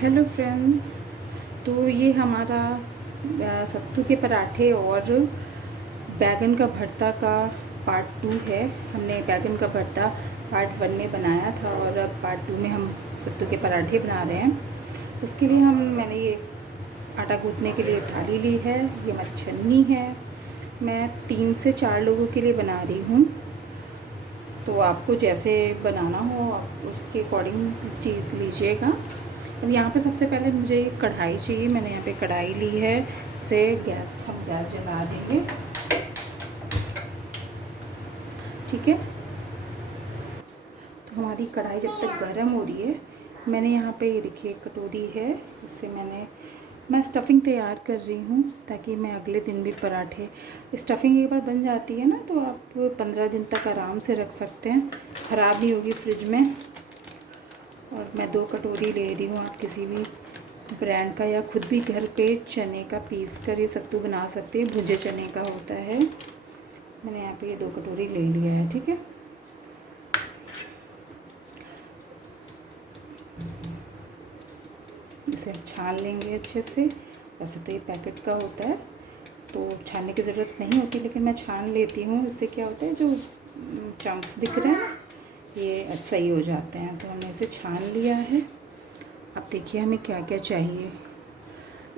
Hello friends. तो ये हमारा सत्तू के पराठे और बैगन का भरता का पार्ट 2 है। हमने बैगन का भरता पार्ट 1 में बनाया था और अब पार्ट 2 में हम सत्तू के पराठे बना रहे हैं। उसके लिए मैंने ये आटा गूँथने के लिए थाली ली है। ये हमारी छन्नी है। मैं 3 से 4 लोगों के लिए बना रही हूँ, तो आपको जैसे बनाना हो आप उसके अकॉर्डिंग चीज़ लीजिएगा। अब यहाँ पे सबसे पहले मुझे कढ़ाई चाहिए। मैंने यहाँ पे कढ़ाई ली है। इसे हम गैस जला देंगे, ठीक है। तो हमारी कढ़ाई जब तक गर्म हो रही है, मैंने यहाँ पे ये देखिए कटोरी है, इससे मैं स्टफ़िंग तैयार कर रही हूँ ताकि मैं अगले दिन भी पराठे, स्टफ़िंग एक बार बन जाती है ना तो आप 15 दिन तक आराम से रख सकते हैं, ख़राब नहीं होगी फ्रिज में। और मैं 2 कटोरी ले रही हूँ। आप किसी भी ब्रांड का या खुद भी घर पे चने का पीस कर ये सत्तू बना सकते हैं। भुजे चने का होता है। मैंने यहाँ पे ये 2 कटोरी ले लिया है, ठीक है। इसे छान लेंगे अच्छे से। वैसे तो ये पैकेट का होता है तो छानने की ज़रूरत नहीं होती, लेकिन मैं छान लेती हूँ। इससे क्या होता है, जो चंक्स दिख रहे हैं ये सही हो जाते हैं। तो हमने इसे छान लिया है। अब देखिए हमें क्या क्या चाहिए।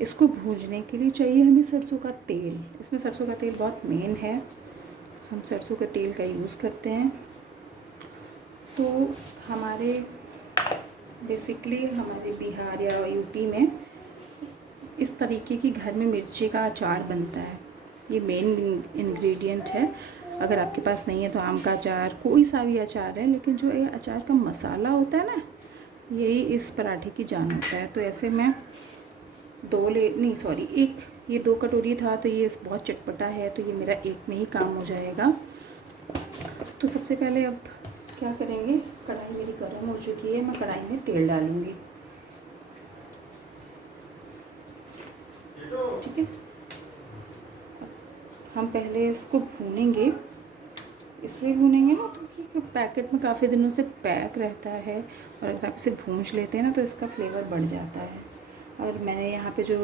इसको भूनने के लिए चाहिए हमें सरसों का तेल। इसमें सरसों का तेल बहुत मेन है। हम सरसों का तेल का यूज़ करते हैं। तो हमारे बेसिकली हमारे बिहार या यूपी में इस तरीके की घर में मिर्ची का अचार बनता है। ये मेन इंग्रेडिएंट है। अगर आपके पास नहीं है तो आम का अचार, कोई सा भी अचार है, लेकिन जो ये अचार का मसाला होता है ना, यही इस पराठे की जान होता है। तो ऐसे मैं एक, ये 2 कटोरी था तो ये बहुत चटपटा है, तो ये मेरा एक में ही काम हो जाएगा। तो सबसे पहले अब क्या करेंगे, कढ़ाई मेरी गर्म हो चुकी है, मैं कढ़ाई में तेल डालूँगी, ठीक है। हम पहले इसको भूनेंगे। इसलिए भूनेंगे ना क्योंकि पैकेट में काफ़ी दिनों से पैक रहता है, और अगर आप इसे भून लेते हैं ना तो इसका फ्लेवर बढ़ जाता है। और मैंने यहाँ पे जो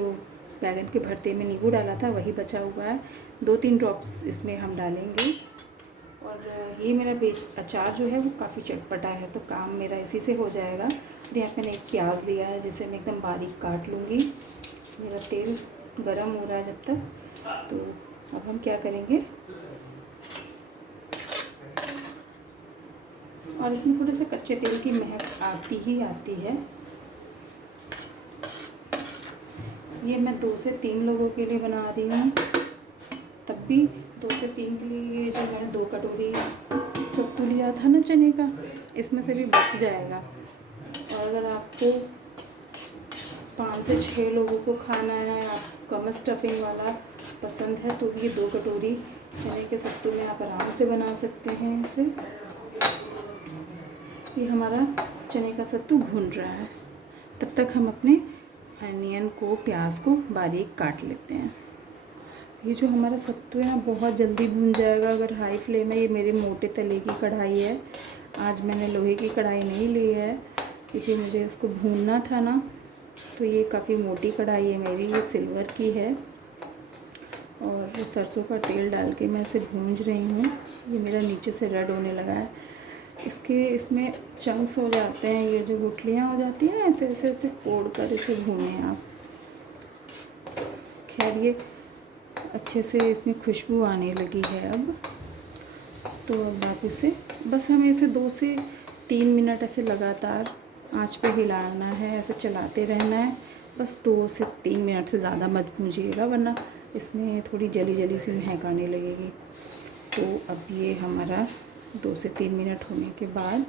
बैगन के भरते में नींबू डाला था वही बचा हुआ है। 2-3 ड्रॉप्स इसमें हम डालेंगे। और ये मेरा अचार जो है वो काफ़ी चटपटा है, तो काम मेरा इसी से हो जाएगा। और यहाँ मैंने एक प्याज लिया है जिसे मैं एकदम बारीक काट लूँगी। मेरा तेल गरम हो रहा है जब तक। तो अब हम क्या करेंगे, और इसमें थोड़े से कच्चे तेल की महक आती ही आती है। ये मैं 2 से 3 लोगों के लिए बना रही हूँ, तब भी 2 से 3 के लिए ये जो मैंने 2 कटोरी सत्तू लिया था ना चने का, इसमें से भी बच जाएगा। और अगर आपको 5 से 6 लोगों को खाना है, आप कम स्टफिंग वाला पसंद है, तो ये 2 कटोरी चने के सत्तू में आप आराम से बना सकते हैं इसे। ये हमारा चने का सत्तू भून रहा है, तब तक हम अपने अनियन को, प्याज को बारीक काट लेते हैं। ये जो हमारा सत्तू है ना बहुत जल्दी भून जाएगा अगर हाई फ्लेम है। ये मेरे मोटे तले की कढ़ाई है। आज मैंने लोहे की कढ़ाई नहीं ली है क्योंकि मुझे इसको भूनना था ना, तो ये काफ़ी मोटी कढ़ाई है मेरी, ये सिल्वर की है। और सरसों का तेल डाल के मैं इसे भूंज रही हूँ। ये मेरा नीचे से रेड होने लगा है। इसमें चंक्स हो जाते हैं, ये जो गुठलियाँ हो जाती हैं, ऐसे ऐसे ऐसे फोड़ कर इसे भूनें आप। खैर ये अच्छे से इसमें खुशबू आने लगी है अब। तो अब आप इसे बस हमें इसे 2 से 3 मिनट ऐसे लगातार आंच पे हिलाना है, ऐसे चलाते रहना है। बस 2 से 3 मिनट से ज़्यादा मत भूंजिएगा, वरना इसमें थोड़ी जली जली सी महक आने लगेगी। तो अब ये हमारा 2 से 3 मिनट होने के बाद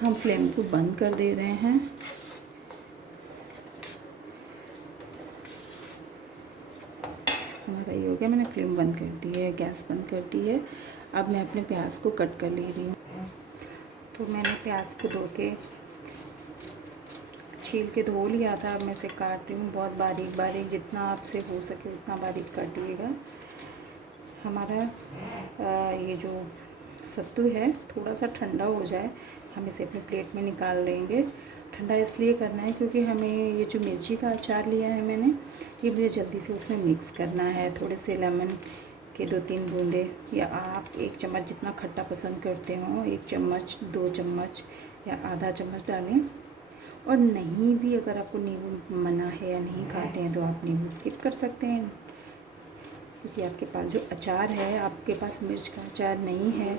हम फ्लेम को बंद कर दे रहे हैं। हमारा ये हो गया, मैंने फ्लेम बंद कर दी है, गैस बंद कर दी है। अब मैं अपने प्याज को कट कर ले रही हूँ। तो मैंने प्याज को छील के धो लिया था। अब मैं इसे काट रही हूँ बहुत बारीक बारीक, जितना आपसे हो सके उतना बारीक काटिएगा। हमारा ये जो सत्तू है थोड़ा सा ठंडा हो जाए, हम इसे अपनी प्लेट में निकाल लेंगे। ठंडा इसलिए करना है क्योंकि हमें ये जो मिर्ची का अचार लिया है मैंने, ये मुझे जल्दी से उसमें मिक्स करना है। थोड़े से लेमन के 2-3 बूंदे, या आप 1 चम्मच जितना खट्टा पसंद करते हो, 1 चम्मच, 2 चम्मच या आधा चम्मच डालें। और नहीं भी अगर आपको नींबू मना है या नहीं खाते हैं तो आप नींबू स्किप कर सकते हैं, क्योंकि आपके पास जो अचार है, आपके पास मिर्च का अचार नहीं है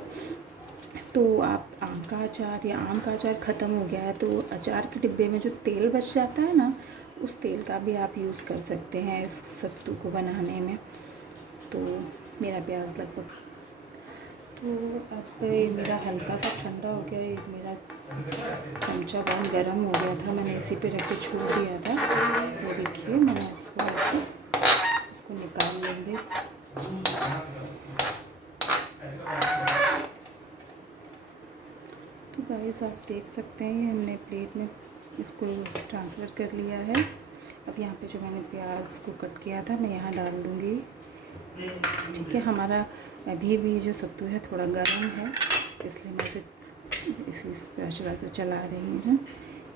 तो आप आम का अचार या आम का अचार ख़त्म हो गया है तो अचार के डिब्बे में जो तेल बच जाता है ना, उस तेल का भी आप यूज़ कर सकते हैं इस सत्तू को बनाने में। तो मेरा प्याज लगभग, तो अब ये मेरा हल्का सा ठंडा हो गया। ये मेरा चमचा बहुत गर्म हो गया था, मैंने इसी पे रख के छोड़ दिया था। वो देखिए मैंने इसको निकाल लेंगे। तो गाइस आप देख सकते हैं हमने प्लेट में इसको ट्रांसफ़र कर लिया है। अब यहाँ पे जो मैंने प्याज को कट किया था मैं यहाँ डाल दूँगी। ठीक है, हमारा अभी भी जो सत्तू है थोड़ा गर्म है, इसलिए मैं इसी प्रेशर से चला रही हूँ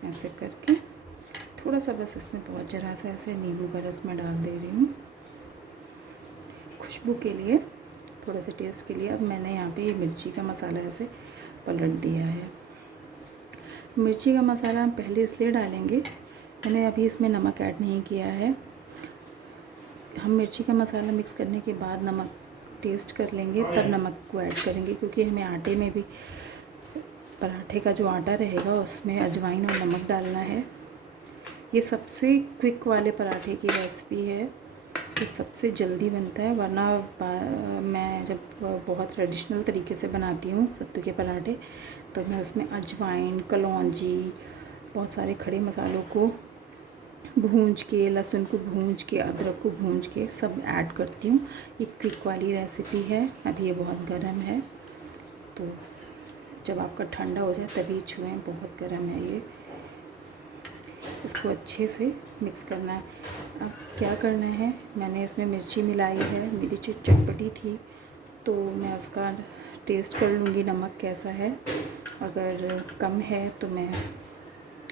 ऐसे करके। थोड़ा सा बस इसमें बहुत ज़रा सा ऐसे नींबू का रस मैं डाल दे रही हूँ खुशबू के लिए, थोड़ा सा टेस्ट के लिए। अब मैंने यहाँ पे ये मिर्ची का मसाला ऐसे पलट दिया है। मिर्ची का मसाला हम पहले इसलिए डालेंगे, मैंने अभी इसमें नमक ऐड नहीं किया है। हम मिर्ची का मसाला मिक्स करने के बाद नमक टेस्ट कर लेंगे, तब नमक को ऐड करेंगे, क्योंकि हमें आटे में भी, पराठे का जो आटा रहेगा उसमें अजवाइन और नमक डालना है। ये सबसे क्विक वाले पराठे की रेसिपी है, तो सबसे जल्दी बनता है। वरना मैं जब बहुत ट्रेडिशनल तरीके से बनाती हूँ सत्तू के पराठे, तो मैं उसमें अजवाइन, कलौंजी, बहुत सारे खड़े मसालों को भूंज के, लहसुन को भूंज के, अदरक को भूंज के सब ऐड करती हूँ। ये क्विक वाली रेसिपी है। अभी ये बहुत गर्म है, तो जब आपका ठंडा हो जाए तभी छुएं, बहुत गर्म है ये। इसको अच्छे से मिक्स करना है। अब क्या करना है, मैंने इसमें मिर्ची मिलाई है, मेरी चटपटी थी तो मैं उसका टेस्ट कर लूँगी नमक कैसा है। अगर कम है तो मैं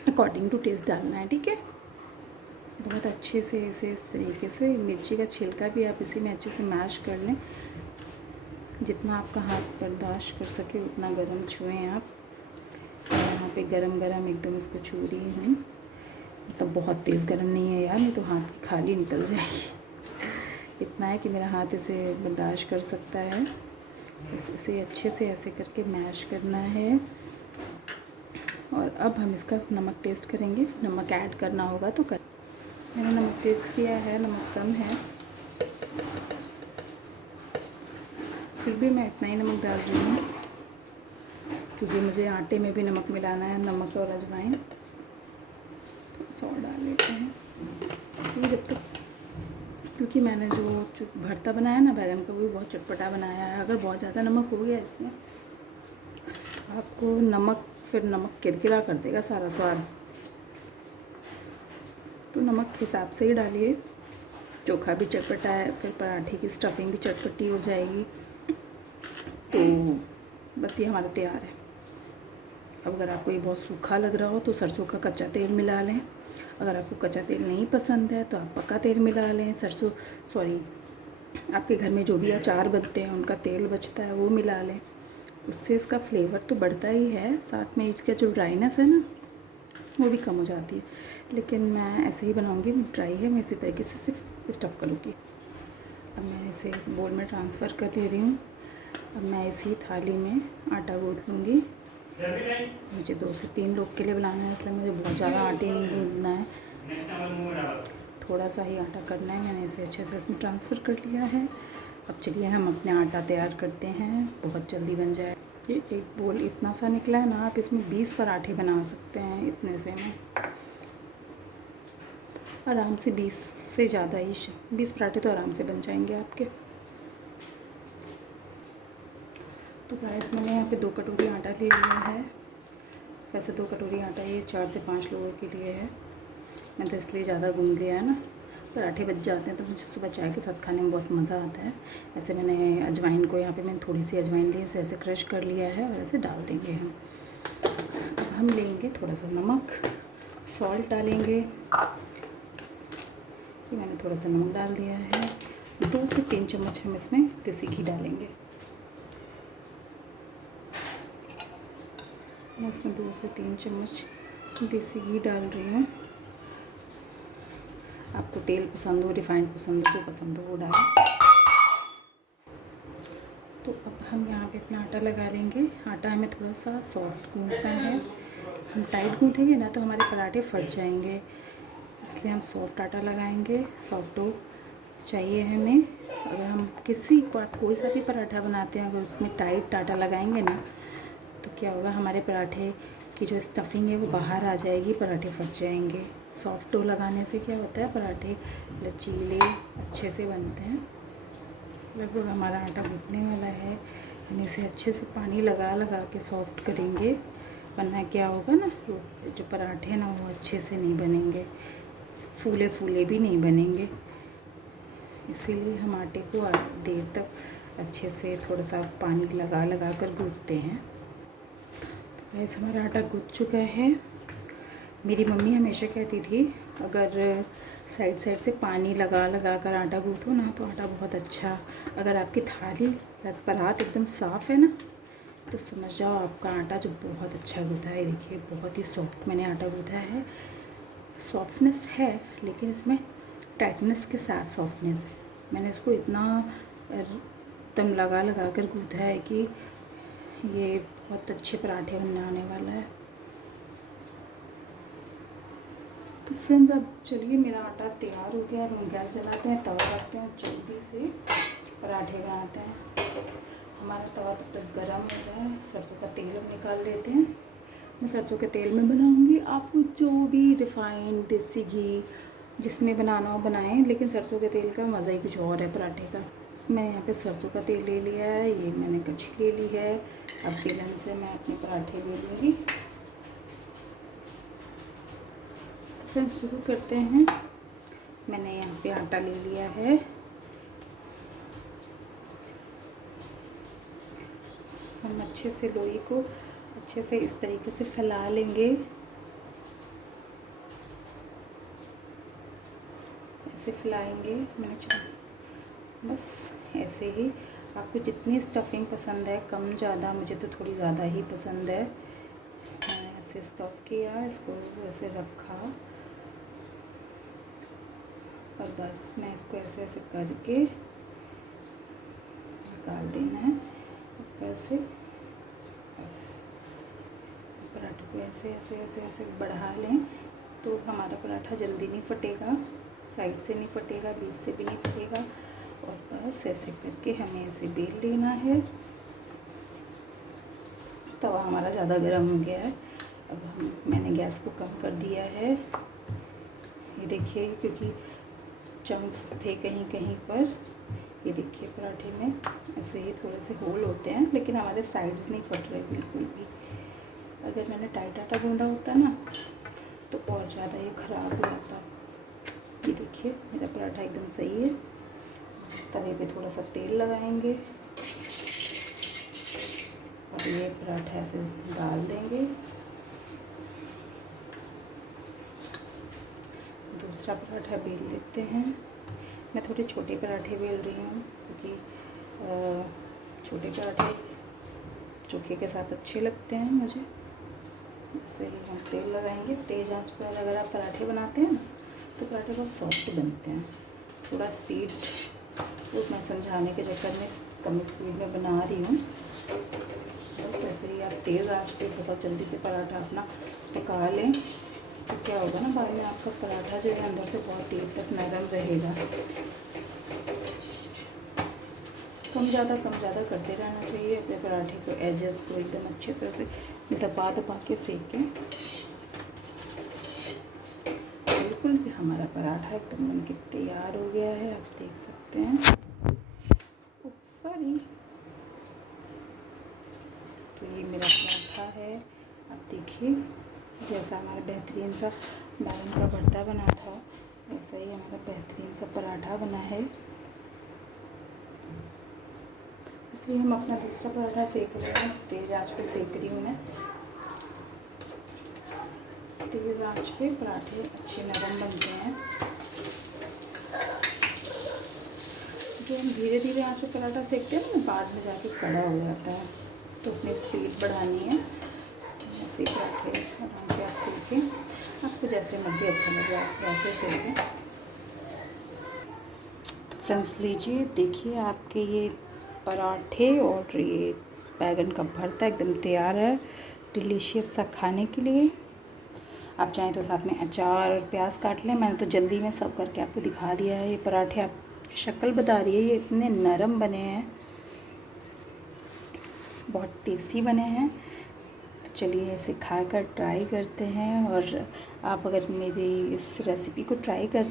अकॉर्डिंग टू टेस्ट डालना है, ठीक है। बहुत अच्छे से इसे इस तरीके से, मिर्ची का छिलका भी आप इसी में अच्छे से मैश कर लें, जितना आपका हाथ बर्दाश्त कर सके उतना गरम छुएं आप। यहाँ पे गरम गरम एकदम इसको छू रही हूँ, मतलब बहुत तेज़ गरम नहीं है यार, नहीं तो हाथ की खाली निकल जाएगी। इतना है कि मेरा हाथ इसे बर्दाश्त कर सकता है। इसे अच्छे से ऐसे करके मैश करना है। और अब हम इसका नमक टेस्ट करेंगे, नमक ऐड करना होगा तो कर। मैंने नमक टेस्ट किया है, नमक कम है, फिर भी मैं इतना ही नमक डाल रही हूँ क्योंकि मुझे आटे में भी नमक मिलाना है, नमक और अजवाइन। थोड़ा सा और डाल लेते हैं क्योंकि जब तक, क्योंकि मैंने जो भरता बनाया ना बैगन का, वो भी बहुत चटपटा बनाया है। अगर बहुत ज़्यादा नमक हो गया इसमें तो आपको नमक किरकिरा कर देगा सारा स्वाद। तो नमक हिसाब से ही डालिए। चोखा भी चटपटा है, फिर पराठे की स्टफिंग भी चटपटी हो जाएगी। तो बस ये हमारा तैयार है। अब अगर आपको ये बहुत सूखा लग रहा हो तो सरसों का कच्चा तेल मिला लें। अगर आपको कच्चा तेल नहीं पसंद है तो आप पका तेल मिला लें। आपके घर में जो भी अचार बनते हैं उनका तेल बचता है वो मिला लें, उससे इसका फ्लेवर तो बढ़ता ही है, साथ में इसका जो ड्राइनेस है ना वो भी कम हो जाती है। लेकिन मैं ऐसे ही बनाऊंगी, ड्राई है, मैं इसी तरीके से सिर्फ स्टफ़ करूँगी। अब मैं इसे इस बोल में ट्रांसफ़र कर ले रही हूँ। अब मैं इसी थाली में आटा गूँथ लूँगी। मुझे 2 से 3 लोग के लिए बनाना है, इसलिए मुझे बहुत ज़्यादा आटे नहीं गूँथना है, थोड़ा सा ही आटा करना है। मैंने इसे अच्छे से इसमें ट्रांसफ़र कर लिया है। अब चलिए हम अपने आटा तैयार करते हैं, बहुत जल्दी बन जाए। ये एक बोल इतना सा निकला है ना, आप इसमें 20 पराठे बना सकते हैं इतने से में, आराम से 20 से ज़्यादा ही, 20 पराठे तो आराम से बन जाएंगे आपके। तो गाइस मैंने यहाँ पे 2 कटोरी आटा ले लिया है। वैसे 2 कटोरी आटा ये 4 से 5 लोगों के लिए है। मैंने तो इसलिए ज़्यादा गूँध लिया है ना, पराठे बच जाते हैं तो मुझे सुबह चाय के साथ खाने में बहुत मज़ा आता है। ऐसे मैंने अजवाइन को, यहाँ पे मैंने थोड़ी सी अजवाइन ली, इसे ऐसे क्रश कर लिया है और ऐसे डाल देंगे हम। अब हम लेंगे थोड़ा सा नमक सॉल्ट डालेंगे। ये मैंने थोड़ा सा नमक डाल दिया है। 2 से 3 चम्मच हम इसमें देसी घी डालेंगे। मैं इसमें 2 से 3 चम्मच देसी घी डाल रही हूँ। आपको तेल पसंद हो, रिफाइंड पसंद हो, जो पसंद हो वो डालें। तो अब हम यहाँ पे अपना आटा लगा लेंगे। आटा हमें थोड़ा सा सॉफ्ट गूँथना है। हम टाइट गूँथेंगे ना तो हमारे पराठे फट जाएंगे, इसलिए हम सॉफ्ट आटा लगाएंगे। सॉफ्ट डो चाहिए हमें। अगर हम कोई सा भी पराठा बनाते हैं, अगर उसमें टाइट आटा लगाएंगे ना तो क्या होगा, हमारे पराठे की जो स्टफिंग है वो बाहर आ जाएगी, पराठे फट जाएंगे। सॉफ्ट डो लगाने से क्या होता है, पराठे लचीले अच्छे से बनते हैं। लगभग हमारा आटा गूँथने वाला है। हम इसे अच्छे से पानी लगा लगा के सॉफ्ट करेंगे, वरना क्या होगा ना, जो पराठे हैं ना वो अच्छे से नहीं बनेंगे, फूले फूले भी नहीं बनेंगे। इसीलिए हम आटे को देर तक अच्छे से थोड़ा सा पानी लगा लगा कर गूँथते हैं। तो गैस हमारा आटा गूँथ चुका है। मेरी मम्मी हमेशा कहती थी, अगर साइड साइड से पानी लगा लगा कर आटा गूँथो ना तो आटा बहुत अच्छा। अगर आपकी थाली या परात एकदम साफ़ है ना तो समझ जाओ आपका आटा जो बहुत अच्छा गूँथा है। देखिए बहुत ही सॉफ्ट मैंने आटा गूँथा है। सॉफ्टनेस है लेकिन इसमें टाइटनेस के साथ सॉफ्टनेस है। मैंने इसको इतना दम लगा लगा कर गूँथा है कि ये बहुत अच्छे पराठे बनने आने वाला है। तो फ्रेंड्स अब चलिए, मेरा आटा तैयार हो गया। हम गैस जलाते हैं, तवा रखते हैं, जल्दी से पराठे बनाते हैं। हमारा तवा तब तक गर्म हो रहा है। सरसों का तेल हम निकाल लेते हैं। मैं सरसों के तेल में बनाऊंगी। आपको जो भी रिफाइंड, देसी घी, जिसमें बनाना हो बनाएं, लेकिन सरसों के तेल का मज़ा ही कुछ और है पराठे का। मैंने यहाँ पे सरसों का तेल ले लिया है। ये मैंने कढ़ी ले ली है। अब बेलन से मैं अपने पराठे बेलूँगी। फिर शुरू करते हैं। मैंने यहाँ पे आटा ले लिया है। हम अच्छे से लोई को अच्छे से इस तरीके से फैला लेंगे। ऐसे फैलाएंगे। बस ऐसे ही। आपको जितनी स्टफिंग पसंद है, कम ज़्यादा, मुझे तो थोड़ी ज़्यादा ही पसंद है। मैंने ऐसे स्टफ़ किया, इसको ऐसे रखा और बस मैं इसको ऐसे ऐसे करके निकाल देना है ऊपर से। बस पराठे को ऐसे ऐसे ऐसे ऐसे बढ़ा लें तो हमारा पराठा जल्दी नहीं फटेगा, साइड से नहीं फटेगा, बीच से भी नहीं फटेगा। और बस ऐसे करके हमें ऐसे बेल लेना है। तवा हमारा ज़्यादा गर्म हो गया है। अब मैंने गैस को कम कर दिया है। ये देखिए, क्योंकि चंक्स थे कहीं कहीं पर। ये देखिए पराठे में ऐसे ही थोड़े से होल होते हैं, लेकिन हमारे साइड्स नहीं फट रहे बिल्कुल भी। अगर मैंने टाइट आटा गूंदा होता ना तो और ज़्यादा ये ख़राब हो जाता। ये देखिए मेरा पराठा एकदम सही है। तवे पे थोड़ा सा तेल लगाएंगे और ये पराठा ऐसे डाल देंगे। दूसरा पराठा बेल लेते हैं। मैं थोड़े छोटे पराठे बेल रही हूँ क्योंकि छोटे पराठे चोखे के साथ अच्छे लगते हैं मुझे। ऐसे ही हम तेल लगाएंगे। तेज़ आंच पर अगर आप पराठे बनाते हैं ना तो पराठे बहुत सॉफ्ट बनते हैं। थोड़ा स्पीड तो मैं समझाने के चक्कर में कम स्पीड में बना रही हूँ। बस ऐसे ही आप तेज़ आंच पे बहुत जल्दी से पराठा अपना पका लें तो क्या होगा ना, बाद में आपका पराठा जो है अंदर से बहुत देर तक नरम रहेगा। कम ज़्यादा करते रहना चाहिए अपने पराठे को, एजेस को एकदम अच्छी तरह से दबा के सेकें। बिल्कुल भी हमारा पराठा एकदम बनके तैयार हो गया है, आप देख सकते हैं। सॉरी, तो ये मेरा पराठा है। आप देखिए जैसा हमारा बेहतरीन सा बैंगन का भरता बना था, वैसा ही हमारा बेहतरीन सा पराठा बना है। इसलिए हम अपना दूसरा पराठा सेक रहे हैं। तेज़ आंच पे सेक रही हूँ मैं। तेज़ आंच पे पराठे अच्छे नरम बनते हैं। जो हम धीरे धीरे आंच पे पराठा सेकते हैं ना, बाद में जाके कड़ा हो जाता है, तो अपनी स्पीड बढ़ानी है। ऐसे पराठे आराम से आप सेकें, आपको जैसे मर्जी अच्छा लगे आप वैसे सेकें। तो फ्रेंड्स लीजिए, देखिए आपके ये पराठे और ये बैगन का भरता एकदम तैयार है डिलीशियस सा खाने के लिए। आप चाहें तो साथ में अचार और प्याज काट लें, मैंने तो जल्दी में सब करके आपको दिखा दिया है। ये पराठे आप शक्ल बता रही है, ये इतने नरम बने हैं, बहुत टेस्टी बने हैं। तो चलिए इसे खाकर ट्राई करते हैं। और आप अगर मेरी इस रेसिपी को ट्राई कर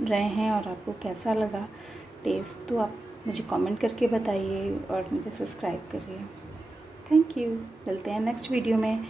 रहे हैं और आपको कैसा लगा टेस्ट, तो आप मुझे कमेंट करके बताइए और मुझे सब्सक्राइब करिए। Thank you. मिलते हैं नेक्स्ट वीडियो में।